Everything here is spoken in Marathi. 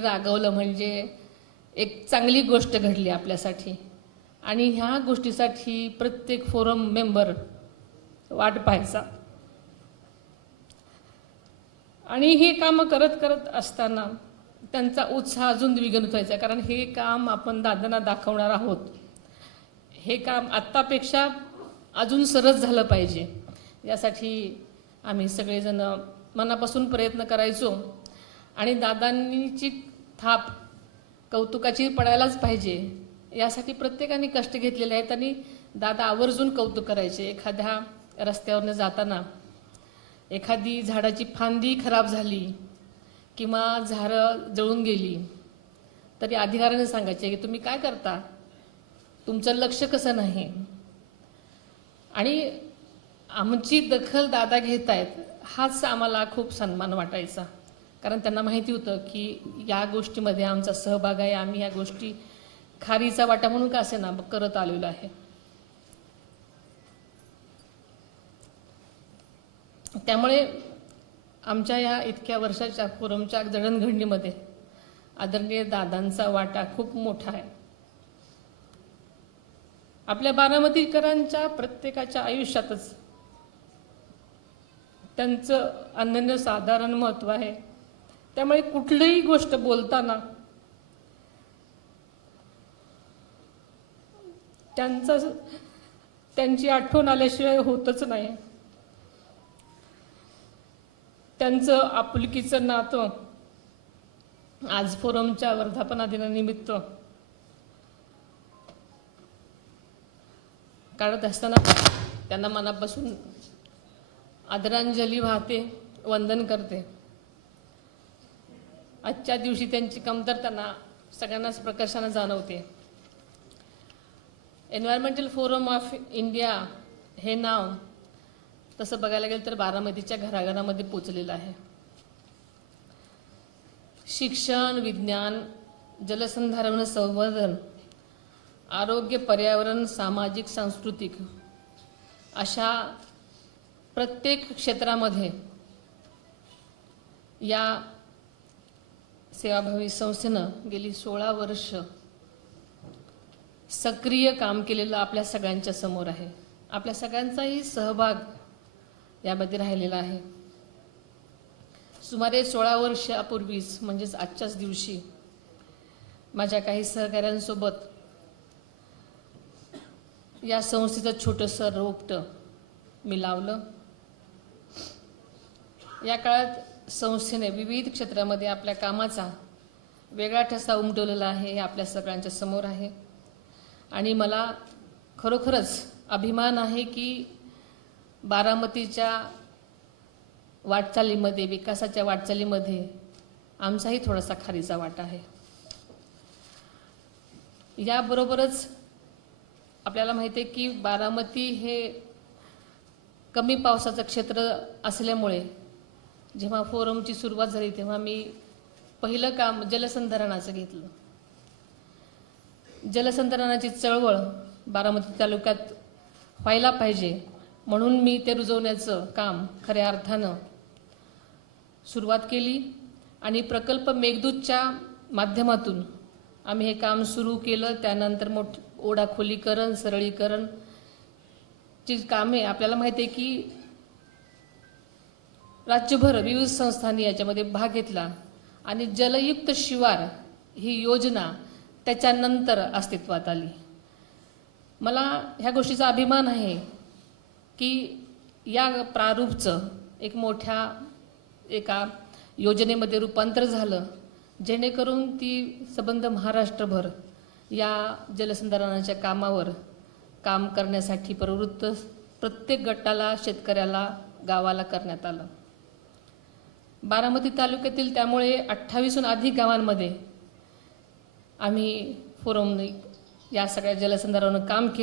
रागवलं म्हणजे एक चांगली गोष्ट घडली आपल्यासाठी आणि ह्या गोष्टीसाठी प्रत्येक फोरम मेंबर वाट पाहायचा आणि हे काम करत करत असताना त्यांचा उत्साह अजून द्विगुणित व्हायचा, कारण हे काम आपण दादांना दाखवणार आहोत. हे काम आत्तापेक्षा अजून सरस झालं पाहिजे यासाठी आम्ही सगळेजण मनापासून प्रयत्न करायचो आणि दादांची थाप कौतुकाची पडायलाच पाहिजे यासाठी प्रत्येकाने कष्ट घेतलेले आहेत आणि दादा आवर्जून कौतुक करायचे. एखाद्या रस्त्यावरनं जाताना एखादी झाडाची फांदी खराब झाली किंवा झाडं जळून गेली तरी अधिकाऱ्याने सांगायचे की तुम्ही काय करता, तुमचं लक्ष कसं नाही. आणि आमची दखल दादा घेत आहेत हाच आम्हाला खूप सन्मान वाटायचा, कारण त्यांना माहिती होतं की या गोष्टीमध्ये आमचा सहभाग आहे, आम्ही या गोष्टी खारीचा वाटा म्हणून का असे ना करत आलेलो आहे. त्यामुळे आमच्या या इतक्या वर्षाच्या फोरमच्या जडणघडणीमध्ये आदरणीय दादांचा वाटा खूप मोठा आहे. आपल्या बारामतीकरांच्या प्रत्येकाच्या आयुष्यातच त्यांचं अनन्यसाधारण महत्त्व आहे. त्यामुळे कुठलीही गोष्ट बोलताना त्यांची आठवण आल्याशिवाय होतच नाही. त्यांचं आपुलकीचं नातं आज फोरमच्या वर्धापना दिनानिमित्त काढत असताना त्यांना मनापासून आदरांजली वाहते, वंदन करते. आजच्या दिवशी त्यांची कमतरता सगळ्यांनाच प्रकर्षाने जाणवते. एन्व्हायरमेंटल फोरम ऑफ इंडिया हे नाव तसं बघायला गेलं तर बारामतीच्या घराघरामध्ये पोचलेलं आहे. शिक्षण, विज्ञान, जलसंधारण, संवर्धन, आरोग्य, पर्यावरण, सामाजिक, सांस्कृतिक अशा प्रत्येक क्षेत्रामध्ये या सेवाभावी संस्थेनं गेली 16 वर्ष सक्रिय काम केलेलं आपल्या सगळ्यांच्या समोर आहे. आपल्या सगळ्यांचाही सहभाग यामध्ये राहिलेला आहे. सुमारे 16 वर्षापूर्वीच म्हणजेच आजच्याच दिवशी माझ्या काही सहकाऱ्यांसोबत या संस्थेचं छोटंसं रोपटं मी लावलं. या काळात संस्थेने विविध क्षेत्रामध्ये आपल्या कामाचा वेगळा ठसा उमटवलेला आहे, हे आपल्या सगळ्यांच्या समोर आहे. आणि मला खरोखरच अभिमान आहे की बारामतीच्या वाटचालीमध्ये, विकासाच्या वाटचालीमध्ये आमचाही थोडासा खारीचा वाटा आहे. याबरोबरच आपल्याला माहिती आहे की बारामती हे कमी पावसाचं क्षेत्र असल्यामुळे जेव्हा फोरमची सुरुवात झाली तेव्हा मी पहिलं काम जलसंधारणाचं घेतलं. जलसंधारणाची चळवळ बारामती तालुक्यात व्हायला पाहिजे म्हणून मी ते रुजवण्याचं काम खऱ्या अर्थानं सुरुवात केली आणि प्रकल्प मेघदूतच्या माध्यमातून आम्ही हे काम सुरू केलं. त्यानंतर ओढा खोलीकरण, सरळीकरण ची कामे आपल्याला माहिती आहे की राज्यभर विविध संस्थांनी याच्यामध्ये भाग घेतला आणि जलयुक्त शिवार ही योजना त्याच्यानंतर अस्तित्वात आली. मला ह्या गोष्टीचा अभिमान आहे की या प्रारूपचं एक मोठ्या एका योजनेमध्ये रूपांतर झालं, जेणेकरून ती संबंध महाराष्ट्रभर या जलसंधारणाच्या कामावर काम करण्यासाठी प्रवृत्त प्रत्येक गटाला, शेतकऱ्याला, गावाला करण्यात आलं. बारामती तालुक्यातील त्यामुळे 28हून अधिक गावांमध्ये आम्ही फोरमने या सगळ्या जलसंधारणावर काम केलं.